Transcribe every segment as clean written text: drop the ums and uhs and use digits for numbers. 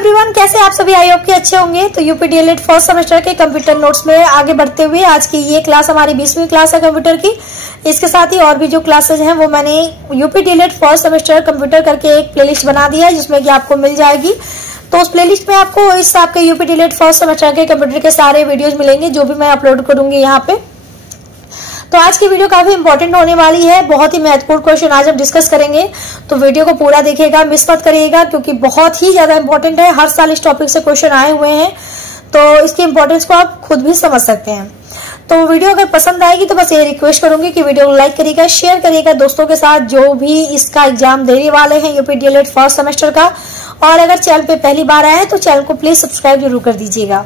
Everyone, कैसे आप सभी? आई होप कि अच्छे होंगे। तो यूपी डीएलएड फर्स्ट सेमेस्टर के कंप्यूटर नोट्स में आगे बढ़ते हुए आज की ये क्लास हमारी 20वीं क्लास है कंप्यूटर की। इसके साथ ही और भी जो क्लासेज हैं वो मैंने UP DElEd first semester computer करके एक प्लेलिस्ट बना दिया है जिसमें कि आपको मिल जाएगी। तो उस प्लेलिस्ट में आपको इस आपके यूपी डीएलएड फर्स्ट सेमेस्टर के कंप्यूटर के सारे वीडियोज मिलेंगे जो भी मैं अपलोड करूंगी यहाँ पे। तो आज की वीडियो काफी इंपॉर्टेंट होने वाली है, बहुत ही महत्वपूर्ण क्वेश्चन आज हम डिस्कस करेंगे। तो वीडियो को पूरा देखिएगा, मिस मत करिएगा क्योंकि बहुत ही ज्यादा इंपॉर्टेंट है। हर साल इस टॉपिक से क्वेश्चन आए हुए हैं तो इसकी इंपॉर्टेंस को आप खुद भी समझ सकते हैं। तो वीडियो अगर पसंद आएगी तो बस ये रिक्वेस्ट करूंगी कि वीडियो को लाइक करिएगा, शेयर करिएगा दोस्तों के साथ जो भी इसका एग्जाम देने वाले हैं यूपी डीएलएड फर्स्ट सेमेस्टर का। और अगर चैनल पे पहली बार आए हैं तो चैनल को प्लीज सब्सक्राइब जरूर कर दीजिएगा।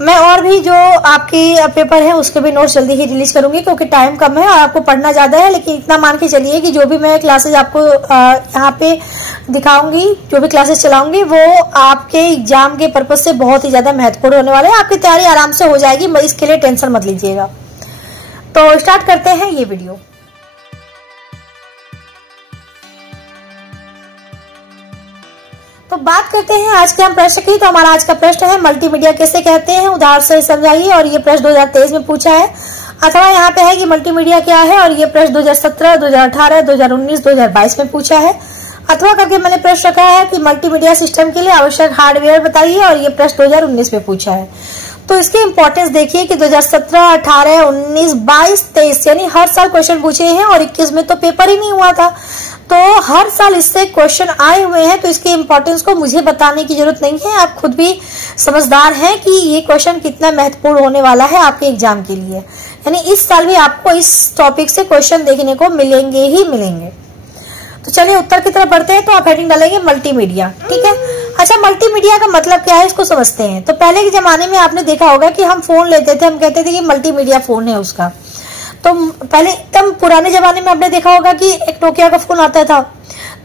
मैं और भी जो आपके पेपर है उसके भी नोट्स जल्दी ही रिलीज करूंगी क्योंकि टाइम कम है और आपको पढ़ना ज्यादा है। लेकिन इतना मान के चलिए कि जो भी मैं क्लासेज आपको यहाँ पे दिखाऊंगी, जो भी क्लासेस चलाऊंगी वो आपके एग्जाम के पर्पज से बहुत ही ज्यादा महत्वपूर्ण होने वाले हैं। आपकी तैयारी आराम से हो जाएगी, इसके लिए टेंशन मत लीजिएगा। तो स्टार्ट करते हैं ये वीडियो। तो बात करते हैं आज के हम प्रश्न की। तो हमारा आज का प्रश्न है मल्टीमीडिया किसे कहते हैं, उदाहरण से समझाइए। और ये प्रश्न 2023 में पूछा है, अथवा यहाँ पे है कि मल्टीमीडिया क्या है। और ये प्रश्न 2017, 2018, 2019, 2022 में पूछा है। अथवा करके मैंने प्रश्न रखा है कि मल्टीमीडिया सिस्टम के लिए आवश्यक हार्डवेयर बताइए। और ये प्रश्न 2019 में पूछा है। तो इसकी इंपॉर्टेंस देखिए कि 2017, 18, 19, 22, 23 यानी हर साल क्वेश्चन पूछे हैं और 21 में तो पेपर ही नहीं हुआ था। तो हर साल इससे क्वेश्चन आए हुए हैं। तो इसके इंपॉर्टेंस को मुझे बताने की जरूरत नहीं है, आप खुद भी समझदार हैं कि ये क्वेश्चन कितना महत्वपूर्ण होने वाला है आपके एग्जाम के लिए। यानी इस साल भी आपको इस टॉपिक से क्वेश्चन देखने को मिलेंगे ही मिलेंगे। तो चलिए उत्तर की तरफ बढ़ते हैं। तो आप हेडिंग डालेंगे मल्टीमीडिया, ठीक है। अच्छा, मल्टीमीडिया का मतलब क्या है इसको समझते हैं। तो पहले के जमाने में आपने देखा होगा कि हम फोन लेते थे, हम कहते थे कि मल्टीमीडिया फोन है उसका। तो पहले एकदम पुराने जमाने में आपने देखा होगा कि एक नोकिया का फोन आता था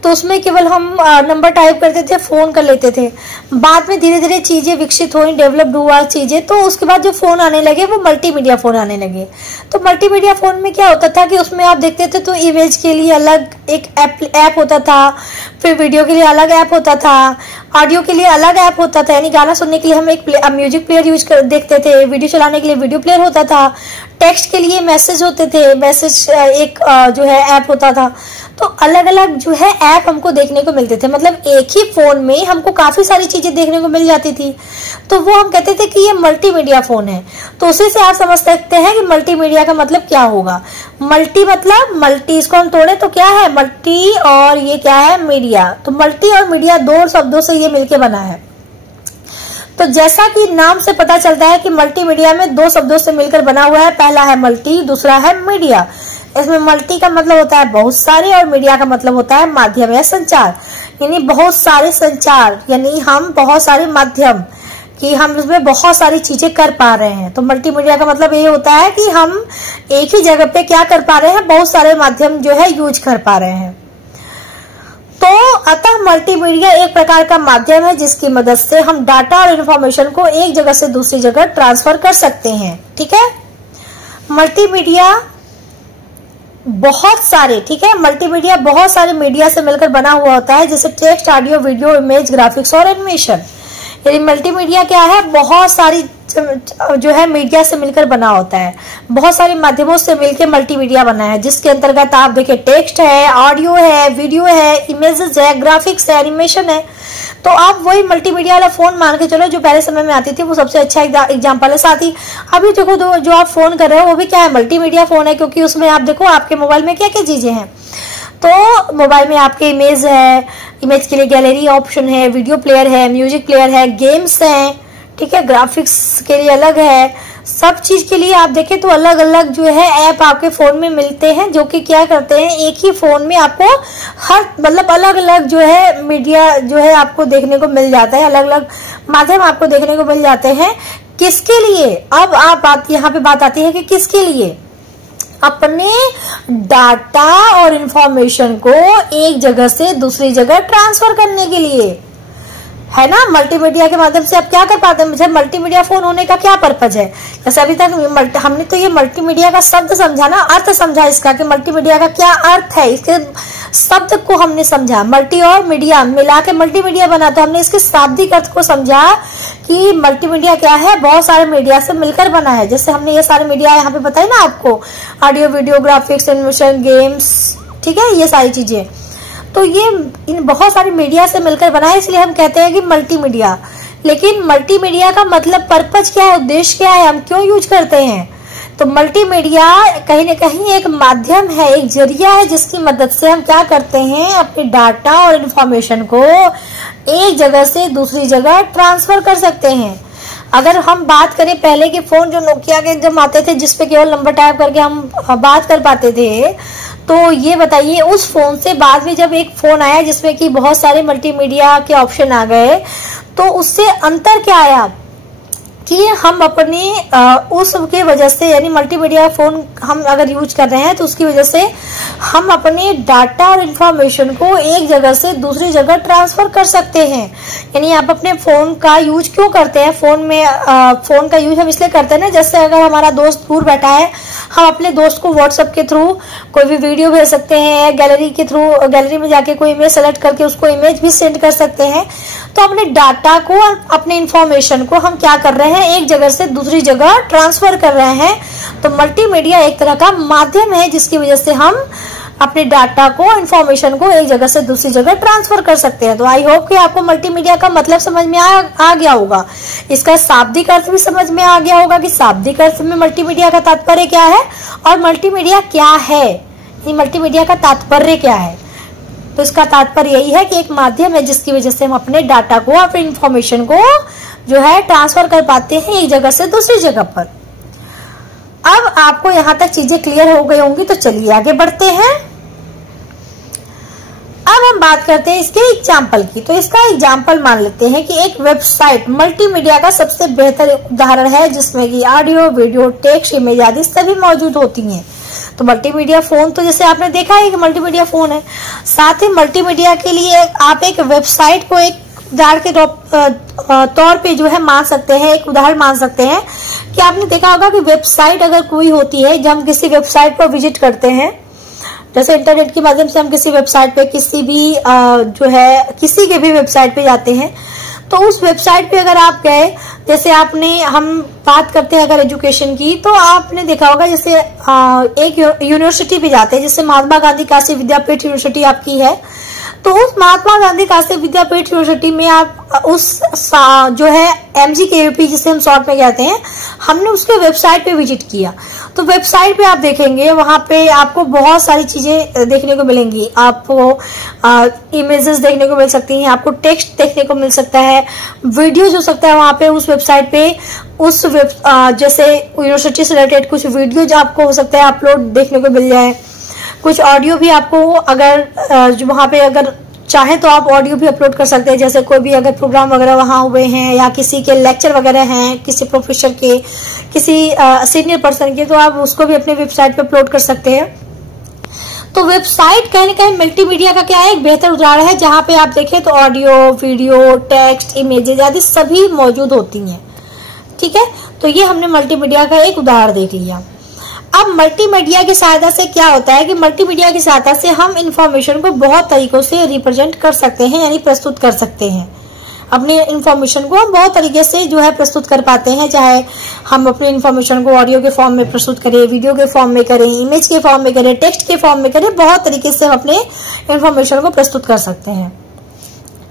तो उसमें केवल हम नंबर टाइप करते थे, फोन कर लेते थे। बाद में धीरे धीरे चीजें विकसित हुई, डेवलप्ड हुआ चीजें, तो उसके बाद जो फोन आने लगे वो मल्टीमीडिया फोन आने लगे। तो मल्टीमीडिया फोन में क्या होता था कि उसमें आप देखते थे तो इमेज के लिए अलग एक ऐप होता था, फिर वीडियो के लिए अलग ऐप होता था, ऑडियो के लिए अलग ऐप होता था। यानी गाना सुनने के लिए हम एक म्यूजिक प्लेयर देखते थे, वीडियो चलाने के लिए वीडियो प्लेयर होता था, टेक्स्ट के लिए मैसेज होते थे, मैसेज एक जो है ऐप होता था। तो अलग अलग जो है ऐप हमको देखने को मिलते थे, मतलब एक ही फोन में हमको काफी सारी चीजें देखने को मिल जाती थी। तो वो हम कहते थे कि ये मल्टीमीडिया फोन है। तो उसी से आप समझ सकते हैं कि मल्टीमीडिया का मतलब क्या होगा। मल्टी मतलब मल्टी, इसको हम तोड़े तो क्या है मल्टी, और ये क्या है मीडिया। तो मल्टी और मीडिया दो शब्दों से ये मिलके बना है। तो जैसा कि नाम से पता चलता है कि मल्टीमीडिया में दो शब्दों से मिलकर बना हुआ है, पहला है मल्टी, दूसरा है मीडिया। इसमें मल्टी का मतलब होता है बहुत सारे और मीडिया का मतलब होता है माध्यम या संचार, यानी बहुत सारे संचार, यानी हम बहुत सारे माध्यम कि हम इसमें बहुत सारी चीजें कर पा रहे हैं। तो मल्टीमीडिया का मतलब ये होता है कि हम एक ही जगह पे क्या कर पा रहे हैं, बहुत सारे माध्यम जो है यूज कर पा रहे हैं। तो अतः मल्टीमीडिया एक प्रकार का माध्यम है जिसकी मदद से हम डाटा और इन्फॉर्मेशन को एक जगह से दूसरी जगह ट्रांसफर कर सकते हैं, ठीक है। मल्टीमीडिया बहुत सारे, ठीक है, मल्टीमीडिया बहुत सारे मीडिया से मिलकर बना हुआ होता है जैसे text, audio, video, image, graphics और एनिमेशन। यानी मल्टीमीडिया क्या है, बहुत सारी जो है मीडिया से मिलकर बना होता है, बहुत सारे माध्यमों से मिलकर मल्टीमीडिया बना है जिसके अंतर्गत आप देखिए टेक्स्ट है, ऑडियो है, वीडियो है, इमेजेस है, ग्राफिक्स है, एनिमेशन है। तो आप वही मल्टीमीडिया वाला फोन मान के चलो जो पहले समय में आती थी, वो सबसे अच्छा एग्जाम्पल है। साथ ही अभी देखो जो आप फोन कर रहे हो वो भी क्या है, मल्टीमीडिया फोन है, क्योंकि उसमें आप देखो आपके मोबाइल में क्या क्या चीजें हैं। तो मोबाइल में आपके इमेज है, इमेज के लिए गैलरी ऑप्शन है, वीडियो प्लेयर है, म्यूजिक प्लेयर है, गेम्स हैं, ठीक है, ग्राफिक्स के लिए अलग है, सब चीज के लिए आप देखें तो अलग अलग जो है ऐप आपके फोन में मिलते हैं जो कि क्या करते हैं, एक ही फोन में आपको हर मतलब अलग अलग जो है मीडिया जो है आपको देखने को मिल जाता है, अलग अलग माध्यम आपको देखने को मिल जाते हैं। किसके लिए, अब आप बात यहाँ पे बात आती है कि किसके लिए, अपने डाटा और इंफॉर्मेशन को एक जगह से दूसरी जगह ट्रांसफर करने के लिए। है ना। मल्टीमीडिया के माध्यम से आप क्या कर पाते हैं, मुझे मल्टीमीडिया फोन होने का क्या पर्पज है। जैसे अभी तक हमने तो ये मल्टीमीडिया का शब्द समझा ना, अर्थ समझा इसका कि मल्टीमीडिया का क्या अर्थ है, इसके शब्द को हमने समझा। मल्टी और मीडिया मिला के मल्टीमीडिया बना, तो हमने इसके शाब्दिक अर्थ को समझा कि मल्टीमीडिया क्या है, बहुत सारे मीडिया से मिलकर बना है। जैसे हमने ये सारे मीडिया यहाँ पे बताई ना आपको, audio, video, graphics, animation, games, ठीक है, ये सारी चीजें। तो ये इन बहुत सारे मीडिया से मिलकर बना है, इसलिए हम कहते हैं कि मल्टीमीडिया। लेकिन मल्टीमीडिया का मतलब पर्पज क्या है, उद्देश्य क्या है, हम क्यों यूज करते हैं। तो मल्टीमीडिया कहीं ना कहीं एक माध्यम है, एक जरिया है, जिसकी मदद से हम क्या करते हैं, अपने डाटा और इंफॉर्मेशन को एक जगह से दूसरी जगह ट्रांसफर कर सकते हैं। अगर हम बात करें पहले के फोन जो नोकिया के जब आते थे, जिसपे केवल नंबर टाइप करके हम बात कर पाते थे, तो ये बताइए उस फोन से बाद में जब एक फोन आया जिसमें कि बहुत सारे मल्टीमीडिया के ऑप्शन आ गए, तो उससे अंतर क्या आया कि हम अपने उसके वजह से, यानी मल्टीमीडिया फोन हम अगर यूज कर रहे हैं तो उसकी वजह से हम अपने डाटा और इंफॉर्मेशन को एक जगह से दूसरी जगह ट्रांसफर कर सकते हैं। यानी आप अपने फोन का यूज क्यों करते हैं, फोन का यूज हम इसलिए करते हैं ना, जैसे अगर हमारा दोस्त दूर बैठा है, हम अपने दोस्त को व्हाट्सएप के थ्रू कोई भी वीडियो भेज सकते हैं, गैलरी के थ्रू, गैलरी में जाके कोई इमेज सेलेक्ट करके उसको इमेज भी सेंड कर सकते हैं। तो अपने डाटा को और अपने इंफॉर्मेशन को हम क्या कर रहे हैं, एक जगह से दूसरी जगह ट्रांसफर कर रहे हैं। तो मल्टीमीडिया एक तरह का माध्यम है जिसकी वजह से हम अपने डाटा को, इंफॉर्मेशन को एक जगह से दूसरी जगह ट्रांसफर कर सकते हैं। तो आई होप कि आपको मल्टीमीडिया का मतलब समझ में आ गया होगा, इसका शाब्दिक अर्थ भी समझ में आ गया होगा कि शाब्दिक अर्थ में मल्टीमीडिया का तात्पर्य क्या है और मल्टीमीडिया क्या है, मल्टीमीडिया का तात्पर्य क्या है। तो इसका तात्पर्य यही है कि एक माध्यम है जिसकी वजह से हम अपने डाटा को, अपने इंफॉर्मेशन को जो है ट्रांसफर कर पाते हैं एक जगह से दूसरी जगह पर। अब आपको यहां तक चीजें क्लियर हो गई होंगी, तो चलिए आगे बढ़ते हैं। अब हम बात करते हैं इसके एग्जाम्पल की। तो इसका एग्जाम्पल मान लेते हैं कि एक वेबसाइट मल्टीमीडिया का सबसे बेहतर उदाहरण है, जिसमें कि ऑडियो, वीडियो, टेक्स्ट, इमेज आदि सभी मौजूद होती हैं। तो मल्टीमीडिया फोन तो जैसे आपने देखा है कि मल्टीमीडिया फोन है, साथ ही मल्टीमीडिया के लिए आप एक वेबसाइट को एक उदाहरण के तौर पे जो है मान सकते हैं, एक उदाहरण मान सकते हैं कि आपने देखा होगा कि वेबसाइट अगर कोई होती है, जब हम किसी वेबसाइट पर विजिट करते हैं, जैसे इंटरनेट के माध्यम से हम किसी वेबसाइट पे किसी भी जो है किसी के भी वेबसाइट पे जाते हैं, तो उस वेबसाइट पे अगर आप गए, जैसे हम बात करते हैं अगर एजुकेशन की, तो आपने देखा होगा जैसे एक यूनिवर्सिटी पे जाते हैं, जैसे महात्मा गांधी काशी विद्यापीठ यूनिवर्सिटी आपकी है, तो उस महात्मा गांधी काशी विद्यापीठ यूनिवर्सिटी में आप उस जो है MGKUP जिसे हम शॉर्ट में कहते हैं, हमने उसके वेबसाइट पे विजिट किया। तो वेबसाइट पे आप देखेंगे, वहां पे आपको बहुत सारी चीजें देखने को मिलेंगी। आपको इमेजेस देखने को मिल सकती हैं, आपको टेक्स्ट देखने को मिल सकता है, वीडियोज हो सकता है वहां पे उस वेबसाइट पे, जैसे यूनिवर्सिटी से रिलेटेड कुछ वीडियोज आपको हो सकता है अपलोड देखने को मिल जाए, कुछ ऑडियो भी आपको अगर वहां पे अगर चाहे तो आप ऑडियो भी अपलोड कर सकते हैं। जैसे कोई भी अगर प्रोग्राम वगैरह वहां हुए हैं या किसी के लेक्चर वगैरह हैं, किसी प्रोफेसर के, किसी सीनियर पर्सन के, तो आप उसको भी अपने वेबसाइट पे अपलोड कर सकते हैं। तो वेबसाइट कहीं ना कहीं मल्टीमीडिया का क्या है, एक बेहतर उदाहरण है, जहां पे आप देखें तो ऑडियो, वीडियो, टेक्स्ट, इमेजेस आदि सभी मौजूद होती हैं। ठीक है, तो ये हमने मल्टीमीडिया का एक उदाहरण देख लिया। अब मल्टीमीडिया की सहायता से क्या होता है कि मल्टीमीडिया की सहायता से हम इंफॉर्मेशन को बहुत तरीकों से रिप्रेजेंट कर सकते हैं, यानी प्रस्तुत कर सकते हैं। अपनी इंफॉर्मेशन को हम बहुत तरीके से जो है प्रस्तुत कर पाते हैं, चाहे हम अपनी इंफॉर्मेशन को ऑडियो के फॉर्म में प्रस्तुत करें, वीडियो के फॉर्म में करें, इमेज के फॉर्म में करें, टेक्स्ट के फॉर्म में करें, बहुत तरीके से हम अपने इंफॉर्मेशन को प्रस्तुत कर सकते हैं।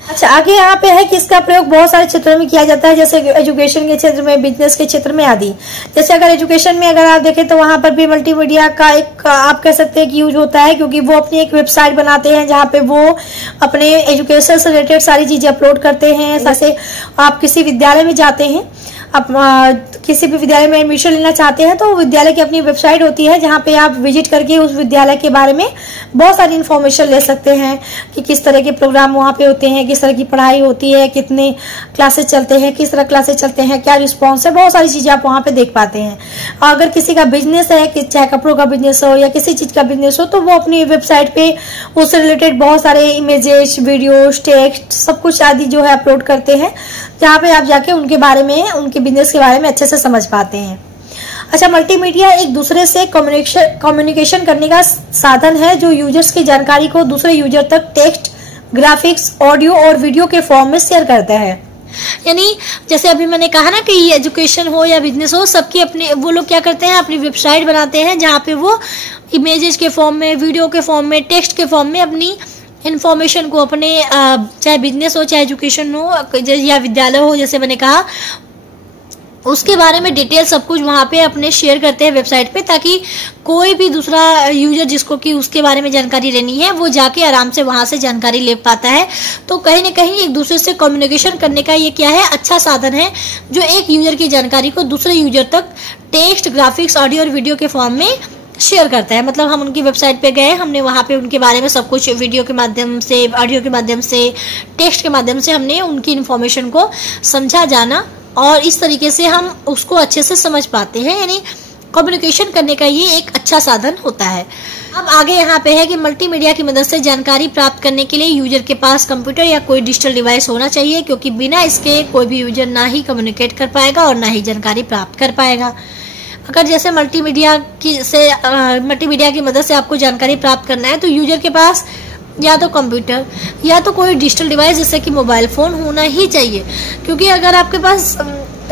अच्छा, आगे यहाँ पे है कि इसका प्रयोग बहुत सारे क्षेत्रों में किया जाता है, जैसे एजुकेशन के क्षेत्र में, बिजनेस के क्षेत्र में आदि। जैसे अगर एजुकेशन में अगर आप देखें तो वहां पर भी मल्टीमीडिया का एक आप कह सकते हैं कि यूज होता है, क्योंकि वो अपनी एक वेबसाइट बनाते हैं जहाँ पे वो अपने एजुकेशन से रिलेटेड सारी चीजें अपलोड करते हैं। जैसे आप किसी विद्यालय में जाते हैं, अब किसी भी विद्यालय में एडमिशन लेना चाहते हैं तो विद्यालय की अपनी वेबसाइट होती है जहाँ पे आप विजिट करके उस विद्यालय के बारे में बहुत सारी इन्फॉर्मेशन ले सकते हैं कि किस तरह के प्रोग्राम वहाँ पे होते हैं, किस तरह की पढ़ाई होती है, कितने क्लासेस चलते हैं, किस तरह क्लासेस चलते हैं, क्या रिस्पॉन्स है, बहुत सारी चीजें आप वहाँ पे देख पाते हैं। अगर किसी का बिजनेस है, चाहे कपड़ों का बिजनेस हो या किसी चीज का बिजनेस हो, तो वो अपनी वेबसाइट पे उससे रिलेटेड बहुत सारे इमेजेस, वीडियोस, टेक्स्ट सब कुछ आदि जो है अपलोड करते हैं, जहाँ पे आप जाके उनके बारे में, उनके बिजनेस के बारे में अच्छे से समझ पाते हैं। अच्छा, मल्टीमीडिया एक दूसरे से कम्युनिकेशन करने का साधन है जो यूजर्स की जानकारी को दूसरे यूजर तक टेक्स्ट, ग्राफिक्स, ऑडियो और वीडियो के फॉर्म में शेयर करता है। यानी जैसे अभी मैंने कहा ना कि एजुकेशन हो या बिजनेस हो, सबकी अपनी, वो लोग क्या करते हैं, अपनी वेबसाइट बनाते हैं जहाँ पे वो इमेजेस के फॉर्म में, वीडियो के फॉर्म में, टेक्स्ट के फॉर्म में अपनी इन्फॉर्मेशन को, अपने चाहे बिजनेस हो, चाहे एजुकेशन हो या विद्यालय हो, जैसे मैंने कहा, उसके बारे में डिटेल सब कुछ वहाँ पे अपने शेयर करते हैं वेबसाइट पे, ताकि कोई भी दूसरा यूजर जिसको कि उसके बारे में जानकारी लेनी है वो जाके आराम से वहाँ से जानकारी ले पाता है। तो कहीं ना कहीं एक दूसरे से कम्युनिकेशन करने का ये क्या है, अच्छा साधन है जो एक यूजर की जानकारी को दूसरे यूजर तक टेक्स्ट, ग्राफिक्स, ऑडियो और वीडियो के फॉर्म में शेयर करता है। मतलब हम उनकी वेबसाइट पे गए, हमने वहाँ पे उनके बारे में सब कुछ वीडियो के माध्यम से, ऑडियो के माध्यम से, टेक्स्ट के माध्यम से हमने उनकी इन्फॉर्मेशन को समझा, जाना, और इस तरीके से हम उसको अच्छे से समझ पाते हैं। यानी कम्युनिकेशन करने का ये एक अच्छा साधन होता है। अब आगे यहाँ पे है कि मल्टीमीडिया की मदद से जानकारी प्राप्त करने के लिए यूजर के पास कंप्यूटर या कोई डिजिटल डिवाइस होना चाहिए, क्योंकि बिना इसके कोई भी यूजर ना ही कम्युनिकेट कर पाएगा और ना ही जानकारी प्राप्त कर पाएगा। अगर जैसे मल्टीमीडिया की मदद से आपको जानकारी प्राप्त करना है तो यूजर के पास या तो कंप्यूटर या तो कोई डिजिटल डिवाइस जैसे कि मोबाइल फ़ोन होना ही चाहिए, क्योंकि अगर आपके पास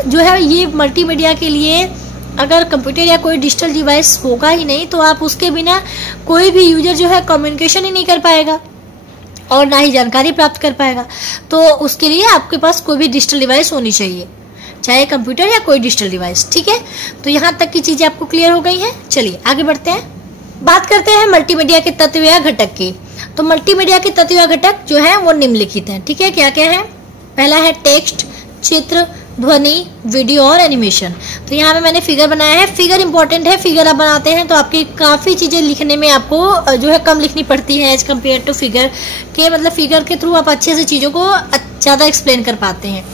जो है ये मल्टीमीडिया के लिए अगर कंप्यूटर या कोई डिजिटल डिवाइस होगा ही नहीं तो आप उसके बिना कोई भी यूजर जो है कम्युनिकेशन ही नहीं कर पाएगा और ना ही जानकारी प्राप्त कर पाएगा। तो उसके लिए आपके पास कोई भी डिजिटल डिवाइस होनी चाहिए, चाहे कंप्यूटर या कोई डिजिटल डिवाइस। ठीक है, तो यहाँ तक की चीज़ें आपको क्लियर हो गई हैं। चलिए आगे बढ़ते हैं, बात करते हैं मल्टीमीडिया के तत्व या घटक की। तो मल्टीमीडिया के तत्व या घटक जो है वो निम्नलिखित हैं। ठीक है, क्या क्या है? पहला है टेक्स्ट, चित्र, ध्वनि, वीडियो और एनिमेशन। तो यहाँ पे मैंने फिगर बनाया है। फिगर इंपॉर्टेंट है, फिगर आप बनाते हैं तो आपकी काफ़ी चीज़ें लिखने में आपको जो है कम लिखनी पड़ती है एज कम्पेयर टू फिगर के, मतलब फिगर के थ्रू आप अच्छे से चीज़ों को ज़्यादा एक्सप्लेन कर पाते हैं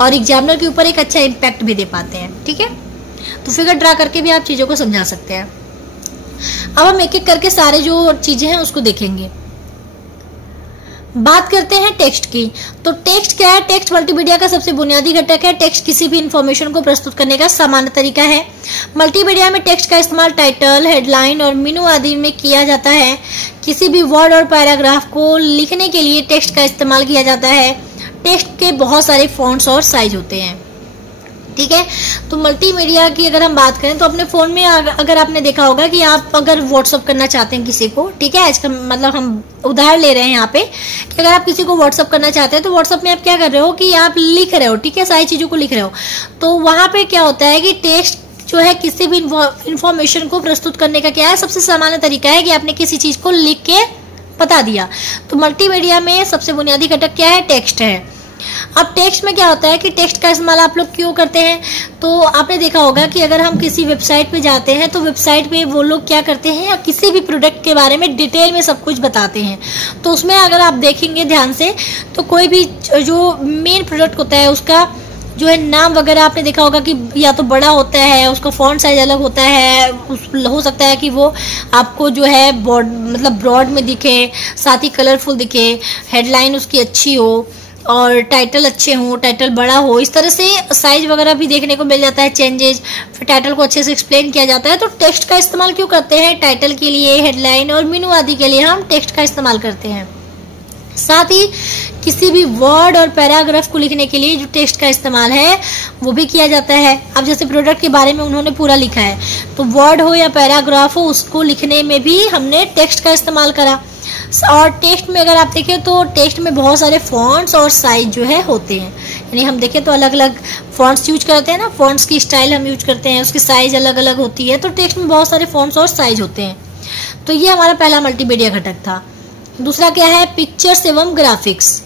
और एग्जामिनर के ऊपर एक अच्छा इम्पैक्ट भी दे पाते हैं। ठीक है, तो फिगर ड्रा करके भी आप चीज़ों को समझा सकते हैं। अब हम एक एक करके सारे जो चीज़ें हैं उसको देखेंगे। बात करते हैं टेक्स्ट की। तो टेक्स्ट क्या है? टेक्स्ट मल्टीमीडिया का सबसे बुनियादी घटक है। टेक्स्ट किसी भी इंफॉर्मेशन को प्रस्तुत करने का सामान्य तरीका है। मल्टीमीडिया में टेक्स्ट का इस्तेमाल टाइटल, हेडलाइन और मेनू आदि में किया जाता है। किसी भी वर्ड और पैराग्राफ को लिखने के लिए टेक्स्ट का इस्तेमाल किया जाता है। टेक्स्ट के बहुत सारे फॉन्ट्स और साइज होते हैं। ठीक है, तो मल्टीमीडिया की अगर हम बात करें तो अपने फ़ोन में अगर आपने देखा होगा कि आप अगर व्हाट्सअप करना चाहते हैं किसी को, ठीक है, आज मतलब हम उदाहरण ले रहे हैं यहाँ पे कि अगर आप किसी को व्हाट्सअप करना चाहते हैं तो व्हाट्सअप में आप क्या कर रहे हो कि आप लिख रहे हो, ठीक है, सारी चीज़ों को लिख रहे हो। तो वहाँ पे क्या होता है कि टेक्स्ट जो है किसी भी इंफॉर्मेशन को प्रस्तुत करने का क्या है, सबसे सामान्य तरीका है कि आपने किसी चीज़ को लिख के बता दिया। तो मल्टीमीडिया में सबसे बुनियादी घटक क्या है? टेक्स्ट है। अब टेक्स्ट में क्या होता है कि टेक्स्ट का इस्तेमाल आप लोग क्यों करते हैं? तो आपने देखा होगा कि अगर हम किसी वेबसाइट पे जाते हैं तो वेबसाइट पे वो लोग क्या करते हैं, किसी भी प्रोडक्ट के बारे में डिटेल में सब कुछ बताते हैं। तो उसमें अगर आप देखेंगे ध्यान से तो कोई भी जो मेन प्रोडक्ट होता है उसका जो है नाम वगैरह आपने देखा होगा कि या तो बड़ा होता है, उसका फॉन्ट साइज अलग होता है, हो सकता है कि वो आपको जो है मतलब ब्रॉड में दिखे, साथ ही कलरफुल दिखे, हेडलाइन उसकी अच्छी हो और टाइटल अच्छे हो, टाइटल बड़ा हो, इस तरह से साइज वगैरह भी देखने को मिल जाता है, चेंजेस, फिर टाइटल को अच्छे से एक्सप्लेन किया जाता है। तो टेक्स्ट का इस्तेमाल क्यों करते हैं? टाइटल के लिए, हेडलाइन और मेनू आदि के लिए हम टेक्स्ट का इस्तेमाल करते हैं। साथ ही किसी भी वर्ड और पैराग्राफ को लिखने के लिए जो टेक्स्ट का इस्तेमाल है वो भी किया जाता है। अब जैसे प्रोडक्ट के बारे में उन्होंने पूरा लिखा है तो वर्ड हो या पैराग्राफ हो उसको लिखने में भी हमने टेक्स्ट का इस्तेमाल करा। और टेक्स्ट में अगर आप देखें तो टेक्स्ट में बहुत सारे फॉन्ट्स और साइज जो है होते हैं, यानी हम देखें तो अलग अलग फॉन्ट्स यूज करते हैं ना, फॉन्ट्स की स्टाइल हम यूज करते हैं, उसकी साइज अलग अलग होती है। तो टेक्स्ट में बहुत सारे फॉन्ट्स और साइज होते हैं। तो ये हमारा पहला मल्टीमीडिया घटक था। दूसरा क्या है? पिक्चर्स एवं ग्राफिक्स।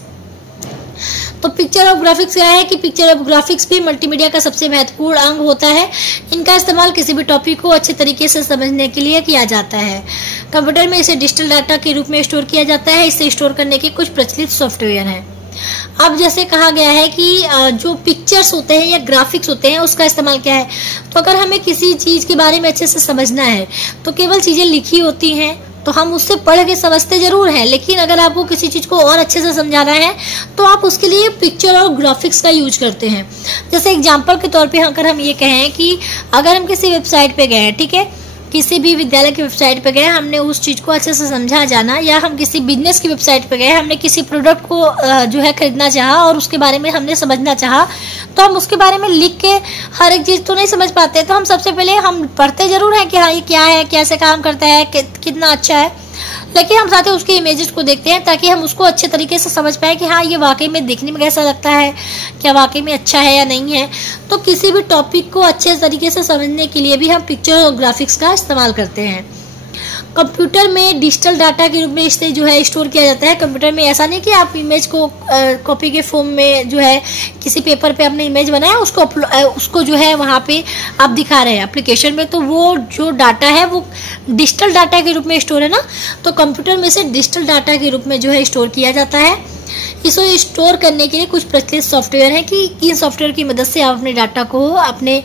तो पिक्चर और ग्राफिक्स क्या है कि पिक्चर और ग्राफिक्स भी मल्टीमीडिया का सबसे महत्वपूर्ण अंग होता है। इनका इस्तेमाल किसी भी टॉपिक को अच्छे तरीके से समझने के लिए किया जाता है। कंप्यूटर में इसे डिजिटल डाटा के रूप में स्टोर किया जाता है। इसे स्टोर करने के कुछ प्रचलित सॉफ्टवेयर हैं। अब जैसे कहा गया है कि जो पिक्चर्स होते हैं या ग्राफिक्स होते हैं उसका इस्तेमाल क्या है, तो अगर हमें किसी चीज के बारे में अच्छे से समझना है तो केवल चीजें लिखी होती हैं तो हम उससे पढ़ के समझते जरूर हैं, लेकिन अगर आपको किसी चीज को और अच्छे से समझाना है तो आप उसके लिए पिक्चर और ग्राफिक्स का यूज करते हैं। जैसे एग्जांपल के तौर पे अगर हम ये कहें कि अगर हम किसी वेबसाइट पे गए, ठीक है, किसी भी विद्यालय की वेबसाइट पे गए, हमने उस चीज को अच्छे से समझा जाना, या हम किसी बिजनेस की वेबसाइट पे गए, हमने किसी प्रोडक्ट को जो है खरीदना चाहा और उसके बारे में हमने समझना चाहा, तो हम उसके बारे में लिख के हर एक चीज तो नहीं समझ पाते। तो हम सबसे पहले हम पढ़ते जरूर हैं कि हाँ ये क्या है, कैसे काम करता है, कितना अच्छा है, लेकिन हम साथ ही उसके इमेजेस को देखते हैं ताकि हम उसको अच्छे तरीके से समझ पाए कि हाँ ये वाकई में दिखने में कैसा लगता है, क्या वाकई में अच्छा है या नहीं है। तो किसी भी टॉपिक को अच्छे तरीके से समझने के लिए भी हम पिक्चर और ग्राफिक्स का इस्तेमाल करते हैं। कंप्यूटर में डिजिटल डाटा के रूप में इसे जो है स्टोर किया जाता है। कंप्यूटर में ऐसा नहीं कि आप इमेज को कॉपी के फॉर्म में जो है किसी पेपर पे आपने इमेज बनाया उसको जो है वहाँ पे आप दिखा रहे हैं एप्लीकेशन में, तो वो जो डाटा है वो डिजिटल डाटा के रूप में स्टोर है ना, तो कंप्यूटर में से डिजिटल डाटा के रूप में जो है स्टोर किया जाता है। इसे स्टोर करने के लिए कुछ प्रचलित सॉफ्टवेयर है कि इन सॉफ्टवेयर की मदद से आप अपने डाटा को, अपने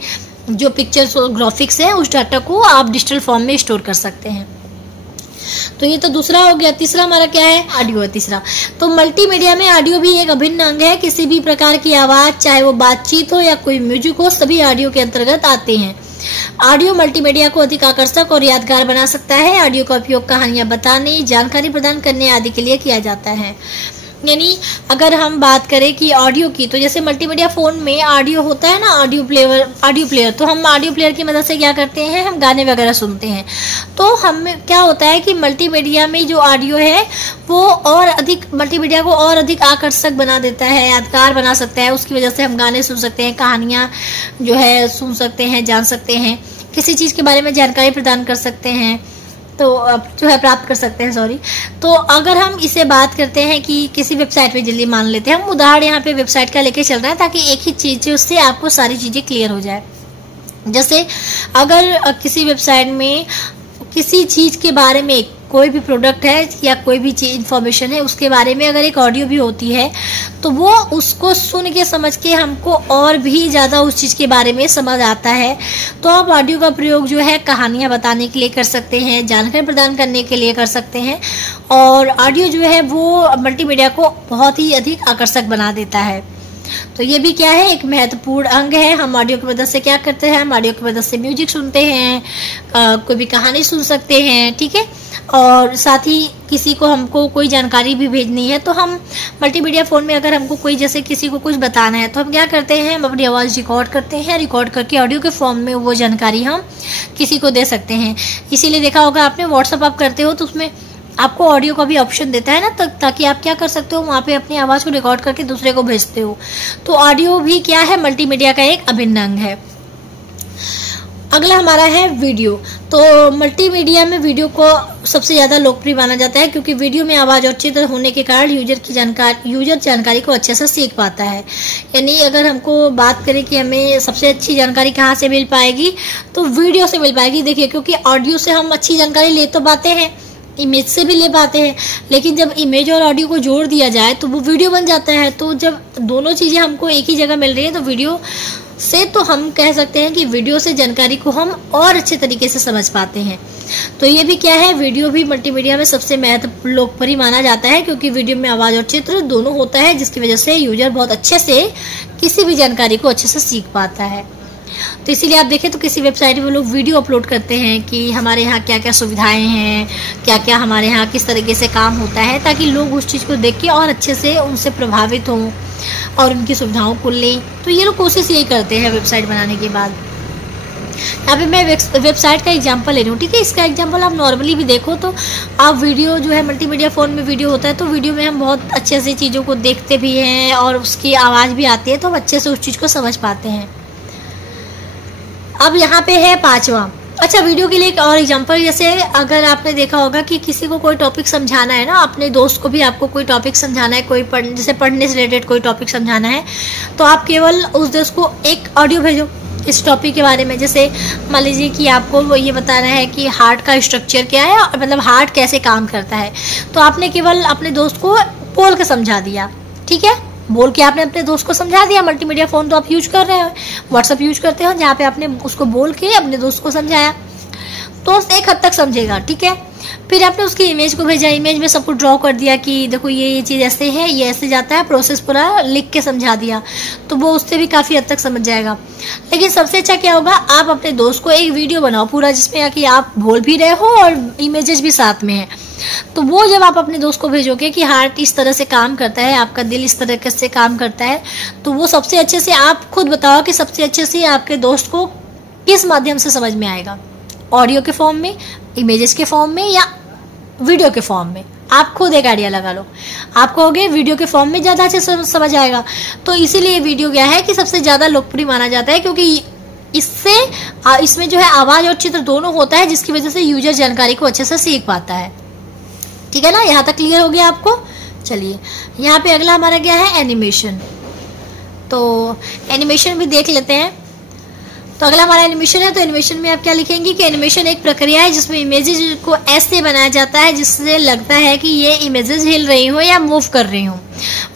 जो पिक्चर्स और ग्राफिक्स है उस डाटा को आप डिजिटल फॉर्म में स्टोर कर सकते हैं। तो ये तो दूसरा हो गया। तीसरा हमारा क्या है, ऑडियो है तीसरा। तो मल्टीमीडिया में ऑडियो भी एक अभिन्न अंग है। किसी भी प्रकार की आवाज, चाहे वो बातचीत हो या कोई म्यूजिक हो, सभी ऑडियो के अंतर्गत आते हैं। ऑडियो मल्टीमीडिया को अधिक आकर्षक और यादगार बना सकता है। ऑडियो का उपयोग कहानियां बताने, जानकारी प्रदान करने आदि के लिए किया जाता है। यानी अगर हम बात करें कि ऑडियो की, तो जैसे मल्टीमीडिया फोन में ऑडियो होता है ना, ऑडियो प्लेयर, तो हम ऑडियो प्लेयर की मदद से क्या करते हैं, हम गाने वगैरह सुनते हैं। तो हम क्या होता है कि मल्टीमीडिया में जो ऑडियो है वो और अधिक मल्टीमीडिया को और अधिक आकर्षक बना देता है, यादगार बना सकता है। उसकी वजह से हम गाने सुन सकते हैं, कहानियाँ जो है सुन सकते हैं, जान सकते हैं, किसी चीज़ के बारे में जानकारी प्रदान कर सकते हैं, तो जो है प्राप्त कर सकते हैं, सॉरी। तो अगर हम इसे बात करते हैं कि किसी वेबसाइट पे जल्दी मान लेते हैं, हम उदाहरण यहाँ पे वेबसाइट का लेके चल रहे हैं ताकि एक ही चीज उससे आपको सारी चीजें क्लियर हो जाए। जैसे अगर किसी वेबसाइट में किसी चीज के बारे में, कोई भी प्रोडक्ट है या कोई भी चीज इंफॉर्मेशन है उसके बारे में अगर एक ऑडियो भी होती है तो वो उसको सुन के समझ के हमको और भी ज़्यादा उस चीज़ के बारे में समझ आता है। तो आप ऑडियो का प्रयोग जो है कहानियाँ बताने के लिए कर सकते हैं, जानकारी प्रदान करने के लिए कर सकते हैं, और ऑडियो जो है वो मल्टीमीडिया को बहुत ही अधिक आकर्षक बना देता है। तो ये भी क्या है, एक महत्वपूर्ण अंग है। हम ऑडियो की मदद से क्या करते हैं, हम ऑडियो की मदद से म्यूजिक सुनते हैं, कोई भी कहानी सुन सकते हैं, ठीक है। और साथ ही किसी को हमको कोई जानकारी भी भेजनी है तो हम मल्टीमीडिया फ़ोन में अगर हमको कोई, जैसे किसी को कुछ बताना है तो हम क्या करते हैं, हम अपनी आवाज़ रिकॉर्ड करते हैं, रिकॉर्ड करके ऑडियो के फॉर्म में वो जानकारी हम किसी को दे सकते हैं। इसीलिए देखा होगा आपने, व्हाट्सअप आप करते हो तो उसमें आपको ऑडियो का भी ऑप्शन देता है ना, ताकि आप क्या कर सकते हो, वहाँ पे अपनी आवाज़ को रिकॉर्ड करके दूसरे को भेजते हो। तो ऑडियो भी क्या है, मल्टीमीडिया का एक अभिन्न अंग है। अगला हमारा है वीडियो। तो मल्टीमीडिया में वीडियो को सबसे ज़्यादा लोकप्रिय माना जाता है क्योंकि वीडियो में आवाज़ और चित्र होने के कारण यूजर जानकारी को अच्छे से सीख पाता है। यानी अगर हमको बात करें कि हमें सबसे अच्छी जानकारी कहाँ से मिल पाएगी, तो वीडियो से मिल पाएगी। देखिए, क्योंकि ऑडियो से हम अच्छी जानकारी ले तो पाते हैं, इमेज से भी ले पाते हैं, लेकिन जब इमेज और ऑडियो को जोड़ दिया जाए तो वो वीडियो बन जाता है। तो जब दोनों चीज़ें हमको एक ही जगह मिल रही है तो वीडियो से, तो हम कह सकते हैं कि वीडियो से जानकारी को हम और अच्छे तरीके से समझ पाते हैं। तो ये भी क्या है, वीडियो भी मल्टीमीडिया में सबसे महत्वपूर्ण लोकप्रिय माना जाता है क्योंकि वीडियो में आवाज़ और चित्र दोनों होता है, जिसकी वजह से यूजर बहुत अच्छे से किसी भी जानकारी को अच्छे से सीख पाता है। तो इसीलिए आप देखें तो किसी वेबसाइट में लोग वीडियो अपलोड करते हैं कि हमारे यहाँ क्या क्या सुविधाएं हैं, क्या क्या हमारे यहाँ किस तरीके से काम होता है, ताकि लोग उस चीज़ को देख के और अच्छे से उनसे प्रभावित हों और उनकी सुविधाओं को लें। तो ये लोग कोशिश यही करते हैं वेबसाइट बनाने के बाद। यहाँ पे मैं वेबसाइट का एग्जांपल ले रही हूँ, ठीक है। इसका एग्जांपल आप नॉर्मली भी देखो तो आप वीडियो जो है मल्टीमीडिया फ़ोन में वीडियो होता है तो वीडियो में हम बहुत अच्छे से चीज़ों को देखते भी हैं और उसकी आवाज़ भी आती है, तो हम अच्छे से उस चीज़ को समझ पाते हैं। अब यहाँ पे है पांचवा, अच्छा, वीडियो के लिए एक और एग्जांपल, जैसे अगर आपने देखा होगा कि किसी को कोई टॉपिक समझाना है ना, अपने दोस्त को भी आपको कोई टॉपिक समझाना है, कोई जैसे पढ़ने से रिलेटेड कोई टॉपिक समझाना है, तो आप केवल उस दोस्त को एक ऑडियो भेजो इस टॉपिक के बारे में। जैसे मान लीजिए कि आपको वो ये बताना है कि हार्ट का स्ट्रक्चर क्या है और मतलब हार्ट कैसे काम करता है, तो आपने केवल अपने दोस्त को बोल के समझा दिया, ठीक है, बोल के आपने अपने दोस्त को समझा दिया। मल्टीमीडिया फ़ोन तो आप यूज कर रहे हो, व्हाट्सअप यूज करते हो, जहाँ पे आपने उसको बोल के अपने दोस्त को समझाया, दोस्त एक हद तक समझेगा, ठीक है। फिर आपने उसकी इमेज को भेजा, इमेज में सब कुछ ड्रॉ कर दिया कि देखो ये चीज़ ऐसे है, ये ऐसे जाता है, प्रोसेस पूरा लिख के समझा दिया, तो वो उससे भी काफ़ी हद तक समझ जाएगा। लेकिन सबसे अच्छा क्या होगा, आप अपने दोस्त को एक वीडियो बनाओ पूरा, जिसमें कि आप बोल भी रहे हो और इमेजेस भी साथ में है। तो वो जब आप अपने दोस्त को भेजोगे कि हार्ट इस तरह से काम करता है, आपका दिल इस तरह से काम करता है, तो वो सबसे अच्छे से, आप खुद बताओ कि सबसे अच्छे से आपके दोस्त को किस माध्यम से समझ में आएगा, ऑडियो के फॉर्म में, इमेजेस के फॉर्म में, या वीडियो के फॉर्म में। आप खुद एक आइडिया लगा लो, आप कहोगे वीडियो के फॉर्म में ज़्यादा अच्छे से समझ आएगा। तो इसीलिए वीडियो क्या है कि सबसे ज़्यादा लोकप्रिय माना जाता है, क्योंकि इसमें जो है आवाज़ और चित्र दोनों होता है, जिसकी वजह से यूजर जानकारी को अच्छे से सीख पाता है। ठीक है ना, यहाँ तक क्लियर हो गया आपको। चलिए, यहाँ पे अगला हमारा क्या है, एनिमेशन। तो एनिमेशन भी देख लेते हैं। तो अगला हमारा एनिमेशन है। तो एनिमेशन में आप क्या लिखेंगे कि एनिमेशन एक प्रक्रिया है जिसमें इमेजेस को ऐसे बनाया जाता है जिससे लगता है कि ये इमेजेस हिल रही हो या मूव कर रही हो।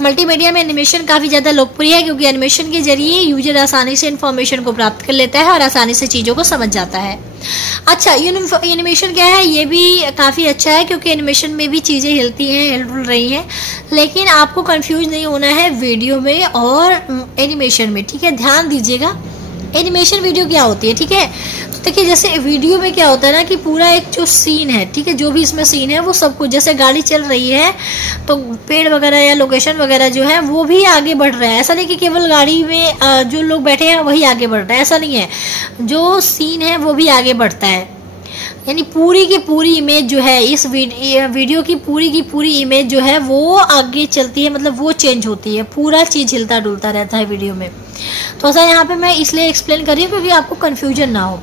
मल्टीमीडिया में एनिमेशन काफ़ी ज़्यादा लोकप्रिय है, क्योंकि एनिमेशन के जरिए यूजर आसानी से इन्फॉर्मेशन को प्राप्त कर लेता है और आसानी से चीज़ों को समझ जाता है। अच्छा, एनिमेशन क्या है, ये भी काफ़ी अच्छा है, क्योंकि एनिमेशन में भी चीज़ें हिलती हैं, हिल रही हैं, लेकिन आपको कंफ्यूज नहीं होना है वीडियो में और एनिमेशन में। ठीक है, ध्यान दीजिएगा, एनिमेशन वीडियो क्या होती है। ठीक है, तो देखिए जैसे वीडियो में क्या होता है ना कि पूरा एक जो सीन है, ठीक है, जो भी इसमें सीन है वो सब कुछ, जैसे गाड़ी चल रही है तो पेड़ वगैरह या लोकेशन वगैरह जो है वो भी आगे बढ़ रहा है। ऐसा नहीं कि केवल गाड़ी में जो लोग बैठे हैं वही आगे बढ़ रहा है, ऐसा नहीं है, जो सीन है वो भी आगे बढ़ता है। यानी पूरी की पूरी इमेज जो है, इस वीडियो की पूरी इमेज जो है वो आगे चलती है, मतलब वो चेंज होती है, पूरा चीज़ हिलता डुलता रहता है वीडियो में। तो ऐसा यहाँ पे मैं इसलिए एक्सप्लेन कर रही हूँ क्योंकि आपको कन्फ्यूजन ना हो।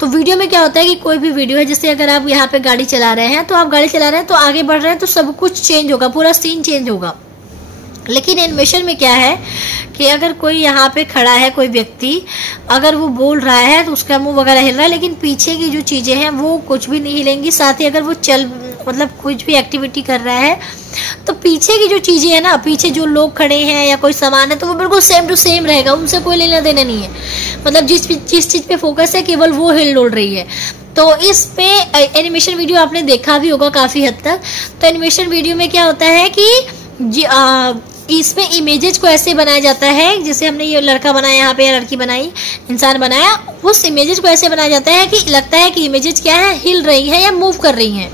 तो वीडियो में क्या होता है कि कोई भी वीडियो है, जैसे अगर आप यहाँ पे गाड़ी चला रहे हैं, तो आप गाड़ी चला रहे हैं तो आगे बढ़ रहे हैं तो सब कुछ चेंज होगा, पूरा सीन चेंज होगा। लेकिन एनिमेशन में क्या है कि अगर कोई यहाँ पे खड़ा है, कोई व्यक्ति अगर वो बोल रहा है तो उसका मुंह वगैरह हिल रहा है, लेकिन पीछे की जो चीज़ें हैं वो कुछ भी नहीं हिलेंगी। साथ ही अगर वो मतलब कुछ भी एक्टिविटी कर रहा है तो पीछे की जो चीज़ें हैं ना, पीछे जो लोग खड़े हैं या कोई सामान है, तो वो बिल्कुल सेम टू सेम रहेगा, उनसे कोई लेना देना नहीं है। मतलब जिस चीज़ पे फोकस है केवल वो हिल डुल रही है। तो इस पे एनिमेशन वीडियो आपने देखा भी होगा काफ़ी हद तक। तो एनिमेशन वीडियो में क्या होता है कि इसमें इमेजेस को ऐसे बनाया जाता है, जैसे हमने ये लड़का बनाया यहाँ पे या लड़की बनाई, इंसान बनाया, उस इमेजेस को ऐसे बनाया जाता है कि लगता है कि इमेजेस क्या है, हिल रही है या मूव कर रही हैं,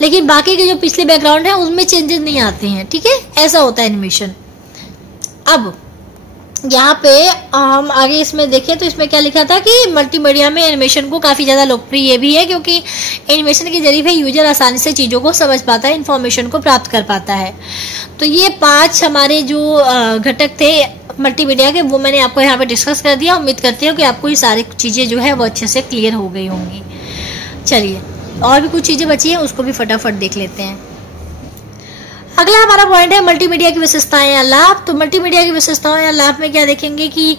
लेकिन बाकी के जो पिछले बैकग्राउंड है उसमें चेंजेस नहीं आते हैं। ठीक है, ऐसा होता है एनिमेशन। अब यहाँ पे हम आगे इसमें देखें तो इसमें क्या लिखा था कि मल्टीमीडिया में एनिमेशन को काफ़ी ज़्यादा लोकप्रिय भी है, क्योंकि एनिमेशन के जरिए यूजर आसानी से चीज़ों को समझ पाता है, इन्फॉर्मेशन को प्राप्त कर पाता है। तो ये 5 हमारे जो घटक थे मल्टीमीडिया के, वो मैंने आपको यहाँ पे डिस्कस कर दिया। उम्मीद करती हूँ कि आपको ये सारी चीज़ें जो है वो अच्छे से क्लियर हो गई होंगी। चलिए, और भी कुछ चीज़ें बची हैं, उसको भी फटाफट देख लेते हैं। अगला हमारा पॉइंट है मल्टीमीडिया की विशेषताएं या लाभ। तो मल्टीमीडिया की विशेषताओं या लाभ में क्या देखेंगे कि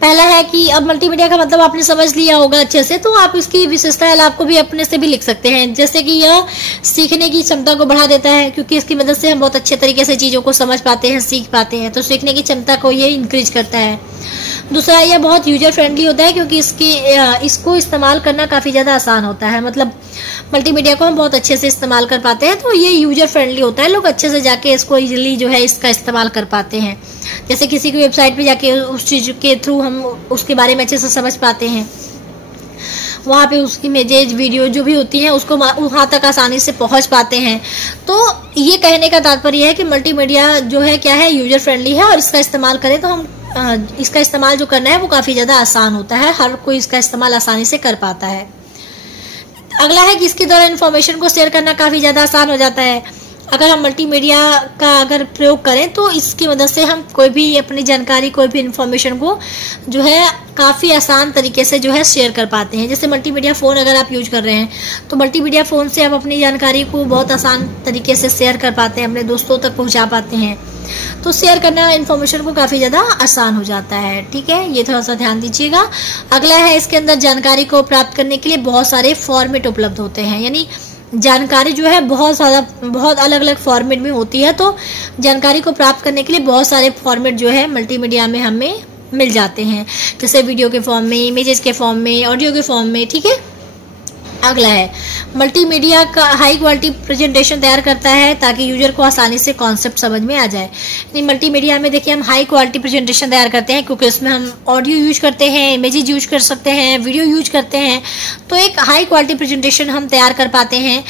पहला है कि अब मल्टीमीडिया का मतलब आपने समझ लिया होगा अच्छे से, तो आप इसकी विशेषता या लाभ को भी अपने से भी लिख सकते हैं। जैसे कि यह सीखने की क्षमता को बढ़ा देता है, क्योंकि इसकी मदद से हम बहुत अच्छे तरीके से चीज़ों को समझ पाते हैं, सीख पाते हैं, तो सीखने की क्षमता को ये इंक्रीज करता है। दूसरा, यह बहुत यूजर फ्रेंडली होता है, क्योंकि इसको इस्तेमाल करना काफ़ी ज़्यादा आसान होता है। मतलब मल्टीमीडिया को हम बहुत अच्छे से इस्तेमाल कर पाते हैं, तो ये यूजर फ्रेंडली होता है, लोग अच्छे से जाके इसको इजीली जो है इसका इस्तेमाल कर पाते हैं। जैसे किसी की वेबसाइट पे जाके उस चीज़ के थ्रू हम उसके बारे में अच्छे से समझ पाते हैं, वहाँ पे उसकी इमेजेज वीडियो जो भी होती हैं उसको वहाँ तक आसानी से पहुँच पाते हैं। तो ये कहने का तात्पर्य है कि मल्टीमीडिया जो है क्या है, यूजर फ्रेंडली है, और इसका इस्तेमाल करें तो हम इसका इस्तेमाल जो करना है वो काफ़ी ज़्यादा आसान होता है, हर कोई इसका इस्तेमाल आसानी से कर पाता है। अगला है कि इसके द्वारा इन्फॉर्मेशन को शेयर करना काफ़ी ज़्यादा आसान हो जाता है। अगर हम मल्टीमीडिया का अगर प्रयोग करें तो इसकी मदद से हम कोई भी अपनी जानकारी, कोई भी इंफॉर्मेशन को जो है काफ़ी आसान तरीके से जो है शेयर कर पाते हैं। जैसे मल्टीमीडिया फ़ोन अगर आप यूज कर रहे हैं तो मल्टीमीडिया फ़ोन से आप अपनी जानकारी को बहुत आसान तरीके से शेयर कर पाते हैं, अपने दोस्तों तक पहुंचा पाते हैं। तो शेयर करना इन्फॉर्मेशन को काफ़ी ज़्यादा आसान हो जाता है। ठीक है, ये थोड़ा सा ध्यान दीजिएगा। अगला है, इसके अंदर जानकारी को प्राप्त करने के लिए बहुत सारे फॉर्मेट उपलब्ध होते हैं, यानी जानकारी जो है बहुत अलग अलग फॉर्मेट में होती है। तो जानकारी को प्राप्त करने के लिए बहुत सारे फॉर्मेट जो है मल्टीमीडिया में हमें मिल जाते हैं, जैसे वीडियो के फॉर्म में, इमेजेस के फॉर्म में, ऑडियो के फॉर्म में। ठीक है, अगला है, मल्टीमीडिया का हाई क्वालिटी प्रेजेंटेशन तैयार करता है ताकि यूजर को आसानी से कॉन्सेप्ट समझ में आ जाए। मल्टीमीडिया में देखिए हम हाई क्वालिटी प्रेजेंटेशन तैयार करते हैं क्योंकि इसमें हम ऑडियो यूज करते हैं, इमेजेस यूज कर सकते हैं, वीडियो यूज करते हैं। तो एक हाई क्वालिटी प्रेजेंटेशन हम तैयार कर पाते हैं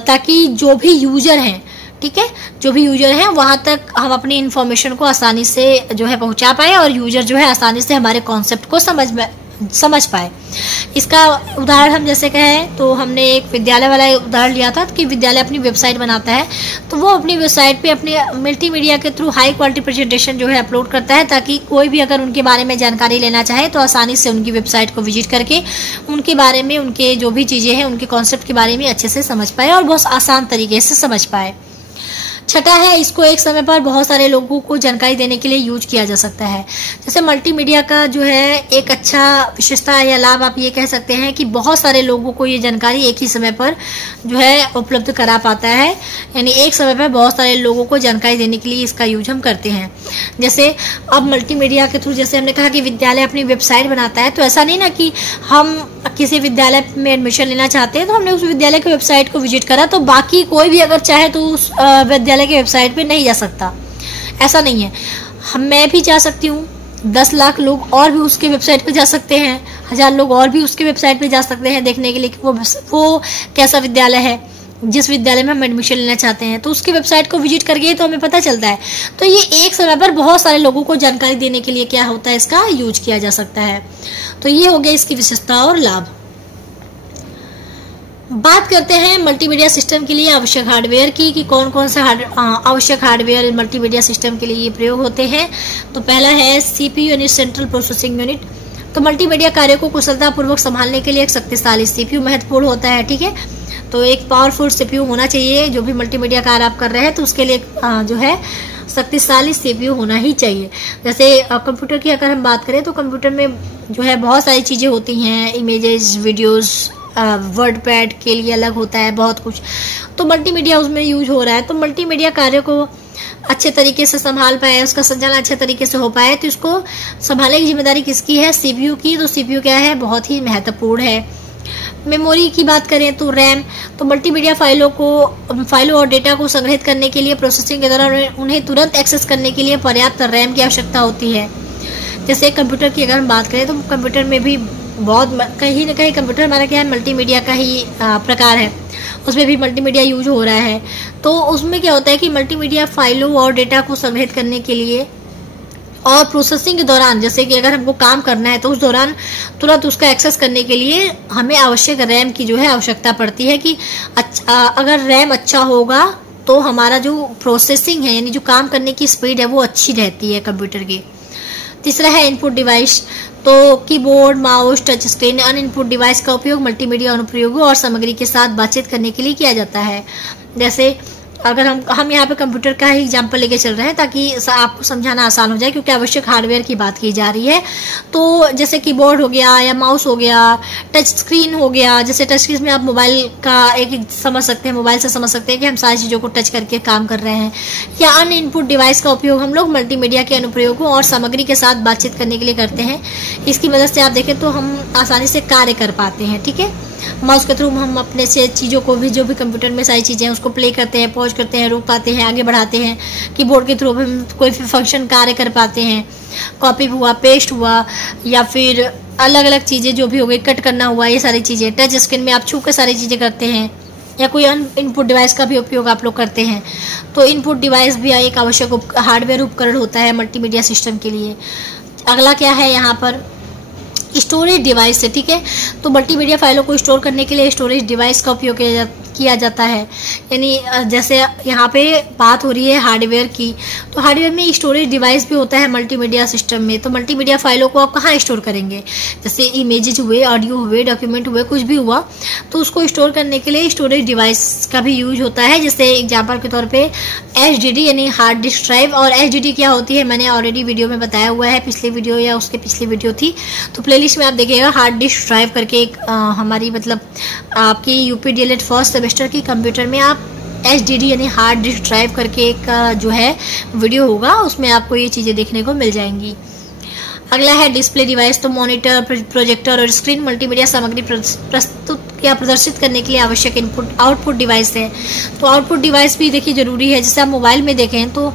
ताकि जो भी यूजर हैं, ठीक है, जो भी यूजर हैं वहां तक हम अपनी इंफॉर्मेशन को आसानी से जो है पहुंचा पाए और यूजर जो है आसानी से हमारे कॉन्सेप्ट को समझ पाए। इसका उदाहरण हम जैसे कहें तो हमने एक विद्यालय वाला उदाहरण लिया था कि विद्यालय अपनी वेबसाइट बनाता है तो वो अपनी वेबसाइट पे अपने मल्टीमीडिया के थ्रू हाई क्वालिटी प्रेजेंटेशन जो है अपलोड करता है ताकि कोई भी अगर उनके बारे में जानकारी लेना चाहे तो आसानी से उनकी वेबसाइट को विजिट करके उनके बारे में, उनके जो भी चीज़ें हैं, उनके कॉन्सेप्ट के बारे में अच्छे से समझ पाए और बहुत आसान तरीके से समझ पाए। छठा है, इसको एक समय पर बहुत सारे लोगों को जानकारी देने के लिए यूज किया जा सकता है। जैसे मल्टीमीडिया का जो है एक अच्छा विशेषता या लाभ आप ये कह सकते हैं कि बहुत सारे लोगों को ये जानकारी एक ही समय पर जो है उपलब्ध करा पाता है, यानी एक समय पर बहुत सारे लोगों को जानकारी देने के लिए इसका यूज हम करते हैं। जैसे अब मल्टीमीडिया के थ्रू जैसे हमने कहा कि विद्यालय अपनी वेबसाइट बनाता है, तो ऐसा नहीं ना कि हम किसी विद्यालय में एडमिशन लेना चाहते हैं तो हमने उस विद्यालय की वेबसाइट को विजिट करा तो बाकी कोई भी अगर चाहे तो उस विद्यालय की वेबसाइट पे नहीं जा सकता, ऐसा नहीं है। मैं भी जा सकती हूँ, 10 लाख लोग और भी उसके वेबसाइट पे जा सकते हैं, 1000 लोग और भी उसके वेबसाइट पे जा सकते हैं देखने के लिए कि वो कैसा विद्यालय है, जिस विद्यालय में हम एडमिशन लेना चाहते हैं। तो उसकी वेबसाइट को विजिट करके तो हमें पता चलता है। तो ये एक समय पर बहुत सारे लोगों को जानकारी देने के लिए क्या होता है, इसका यूज किया जा सकता है। तो ये हो गया इसकी विशेषता और लाभ। बात करते हैं मल्टीमीडिया सिस्टम के लिए आवश्यक हार्डवेयर की कि कौन कौन सा आवश्यक हार्डवेयर मल्टीमीडिया सिस्टम के लिए ये प्रयोग होते हैं। तो पहला है सीपीयू यानी सेंट्रल प्रोसेसिंग यूनिट। तो मल्टीमीडिया कार्य को कुशलतापूर्वक संभालने के लिए एक शक्तिशाली सीपीयू महत्वपूर्ण होता है। ठीक है, तो एक पावरफुल सीपीयू होना चाहिए। जो भी मल्टीमीडिया कार्य आप कर रहे हैं तो उसके लिए जो है शक्तिशाली सीपीयू होना ही चाहिए। जैसे कंप्यूटर की अगर हम बात करें तो कंप्यूटर में जो है बहुत सारी चीज़ें होती हैं, इमेजेस, वीडियोस, वर्ड पैड के लिए अलग होता है बहुत कुछ। तो मल्टीमीडिया उसमें यूज हो रहा है, तो मल्टीमीडिया कार्य को अच्छे तरीके से संभाल पाए, उसका संचालन अच्छे तरीके से हो पाए, तो इसको संभालने की जिम्मेदारी किसकी है? सीपीयू की। तो सीपीयू क्या है? बहुत ही महत्वपूर्ण है। मेमोरी की बात करें तो रैम, तो मल्टीमीडिया फाइलों और डेटा को संग्रहित करने के लिए प्रोसेसिंग के दौरान उन्हें तुरंत एक्सेस करने के लिए पर्याप्त रैम की आवश्यकता होती है। जैसे कंप्यूटर की अगर हम बात करें तो कंप्यूटर में भी बहुत कहीं ना कहीं कंप्यूटर हमारा क्या है, मल्टीमीडिया का ही प्रकार है, उसमें भी मल्टीमीडिया यूज हो रहा है। तो उसमें क्या होता है कि मल्टीमीडिया फाइलों और डेटा को संग्रहित करने के लिए और प्रोसेसिंग के दौरान, जैसे कि अगर हमको काम करना है तो उस दौरान तुरंत उसका एक्सेस करने के लिए हमें आवश्यक रैम की जो है आवश्यकता पड़ती है कि अगर रैम अच्छा होगा तो हमारा जो प्रोसेसिंग है यानी जो काम करने की स्पीड है वो अच्छी रहती है कंप्यूटर की। तीसरा है इनपुट डिवाइस। तो कीबोर्ड, माउस, टच स्क्रीन, अन्य इनपुट डिवाइस का उपयोग मल्टीमीडिया अनुप्रयोगों और सामग्री के साथ बातचीत करने के लिए किया जाता है। जैसे अगर हम यहाँ पे कंप्यूटर का ही एग्जांपल लेके चल रहे हैं ताकि आपको समझाना आसान हो जाए, क्योंकि आवश्यक हार्डवेयर की बात की जा रही है। तो जैसे कीबोर्ड हो गया या माउस हो गया, टच स्क्रीन हो गया। जैसे टच स्क्रीन में आप मोबाइल का एक समझ सकते हैं, मोबाइल से समझ सकते हैं कि हम सारी चीज़ों को टच करके काम कर रहे हैं। या अन्य इनपुट डिवाइस का उपयोग हम लोग मल्टीमीडिया के अनुप्रयोगों और सामग्री के साथ बातचीत करने के लिए करते हैं। इसकी मदद से आप देखें तो हम आसानी से कार्य कर पाते हैं। ठीक है, माउस के थ्रू हम अपने से चीज़ों को भी, जो भी कंप्यूटर में सारी चीज़ें हैं उसको प्ले करते हैं, पॉज करते हैं, रोक पाते हैं, आगे बढ़ाते हैं। कीबोर्ड के थ्रू हम कोई भी फंक्शन कार्य कर पाते हैं, कॉपी हुआ, पेस्ट हुआ, या फिर अलग अलग चीज़ें जो भी हो गई, कट करना हुआ, ये सारी चीज़ें। टच स्क्रीन में आप छू कर सारी चीज़ें करते हैं, या कोई अन्य इनपुट डिवाइस का भी उपयोग आप लोग करते हैं। तो इनपुट डिवाइस भी एक आवश्यक हार्डवेयर उपकरण होता है मल्टीमीडिया सिस्टम के लिए। अगला क्या है यहाँ पर? स्टोरेज डिवाइस है। ठीक है, तो मल्टीमीडिया फाइलों को स्टोर करने के लिए स्टोरेज डिवाइस का उपयोग किया किया जाता है। यानी जैसे यहाँ पे बात हो रही है हार्डवेयर की, तो हार्डवेयर में स्टोरेज डिवाइस भी होता है मल्टीमीडिया सिस्टम में। तो मल्टीमीडिया फाइलों को आप कहाँ स्टोर करेंगे, जैसे इमेजेस हुए, ऑडियो हुए, डॉक्यूमेंट हुए, कुछ भी हुआ, तो उसको स्टोर करने के लिए स्टोरेज डिवाइस का भी यूज होता है। जैसे एग्जाम्पल के तौर पे HDD यानी हार्ड डिस्क ड्राइव। और HDD क्या होती है मैंने ऑलरेडी वीडियो में बताया हुआ है, पिछली वीडियो या उसके पिछली वीडियो थी, तो प्लेलिस्ट में आप देखिएगा। हार्ड डिस्क ड्राइव करके एक हमारी मतलब आपकी UPDLED फर्स्ट सेमेस्टर की कंप्यूटर में आप HDD यानी हार्ड डिस्क ड्राइव करके एक जो है वीडियो होगा, उसमें आपको ये चीज़ें देखने को मिल जाएंगी। अगला है डिस्प्ले डिवाइस। तो मॉनिटर, प्रोजेक्टर और स्क्रीन मल्टीमीडिया सामग्री प्रस्तुत या प्रदर्शित करने के लिए आवश्यक इनपुट आउटपुट डिवाइस है। तो आउटपुट डिवाइस भी देखिए जरूरी है। जैसे आप मोबाइल में देखें तो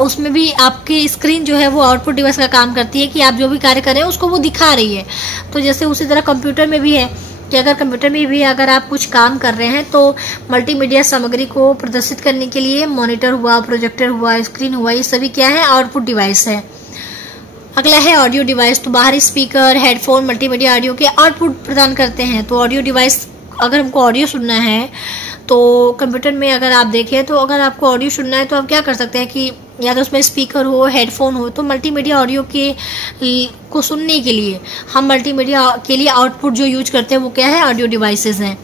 उसमें भी आपकी स्क्रीन जो है वो आउटपुट डिवाइस का काम करती है कि आप जो भी कार्य कर रहे हैं उसको वो दिखा रही है। तो जैसे उसी तरह कंप्यूटर में भी है कि अगर कंप्यूटर में भी अगर आप कुछ काम कर रहे हैं तो मल्टीमीडिया सामग्री को प्रदर्शित करने के लिए मॉनिटर हुआ, प्रोजेक्टर हुआ, स्क्रीन हुआ, ये सभी क्या है, आउटपुट डिवाइस है। अगला है ऑडियो डिवाइस। तो बाहरी स्पीकर, हेडफोन मल्टीमीडिया ऑडियो के आउटपुट प्रदान करते हैं। तो ऑडियो डिवाइस, अगर हमको ऑडियो सुनना है तो कंप्यूटर में अगर आप देखें तो अगर आपको ऑडियो सुनना है तो आप क्या कर सकते हैं कि या तो उसमें स्पीकर हो, हेडफोन हो। तो मल्टीमीडिया ऑडियो के को सुनने के लिए हम मल्टीमीडिया के लिए आउटपुट जो यूज करते हैं वो क्या है, ऑडियो डिवाइसेस हैं।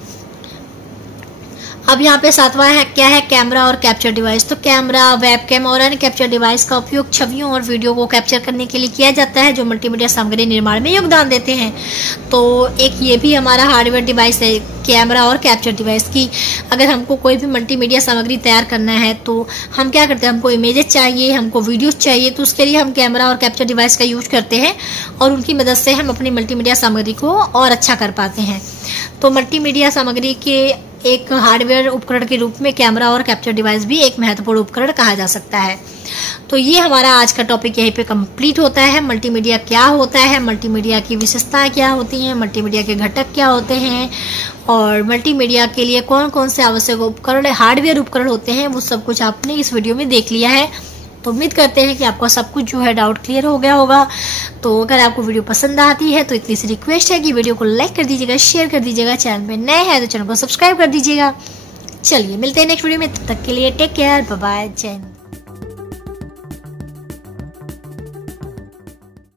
अब यहाँ पे सातवां है क्या है, कैमरा और कैप्चर डिवाइस। तो कैमरा, वेबकैम और अन्य कैप्चर डिवाइस का उपयोग छवियों और वीडियो को कैप्चर करने के लिए किया जाता है, जो मल्टीमीडिया सामग्री निर्माण में योगदान देते हैं। तो एक ये भी हमारा हार्डवेयर डिवाइस है, कैमरा और कैप्चर डिवाइस की। अगर हमको कोई भी मल्टीमीडिया सामग्री तैयार करना है तो हम क्या करते हैं, हमको इमेजेस चाहिए, हमको वीडियोस चाहिए, तो उसके लिए हम कैमरा और कैप्चर डिवाइस का यूज करते हैं और उनकी मदद से हम अपनी मल्टीमीडिया सामग्री को और अच्छा कर पाते हैं। तो मल्टीमीडिया सामग्री के एक हार्डवेयर उपकरण के रूप में कैमरा और कैप्चर डिवाइस भी एक महत्वपूर्ण उपकरण कहा जा सकता है। तो ये हमारा आज का टॉपिक यहीं पे कंप्लीट होता है। मल्टीमीडिया क्या होता है, मल्टीमीडिया की विशेषताएं क्या होती हैं, मल्टीमीडिया के घटक क्या होते हैं और मल्टीमीडिया के लिए कौन कौन से आवश्यक उपकरण, हार्डवेयर उपकरण होते हैं, वो सब कुछ आपने इस वीडियो में देख लिया है। तो उम्मीद करते हैं कि आपको सब कुछ जो है डाउट क्लियर हो गया होगा। तो अगर आपको वीडियो पसंद आती है तो इतनी सी रिक्वेस्ट है कि वीडियो को लाइक कर दीजिएगा, शेयर कर दीजिएगा, चैनल पे नए हैं तो चैनल को सब्सक्राइब कर दीजिएगा। चलिए मिलते हैं नेक्स्ट वीडियो में, तब तक के लिए टेक केयर, बाय बाय, जय हिंद।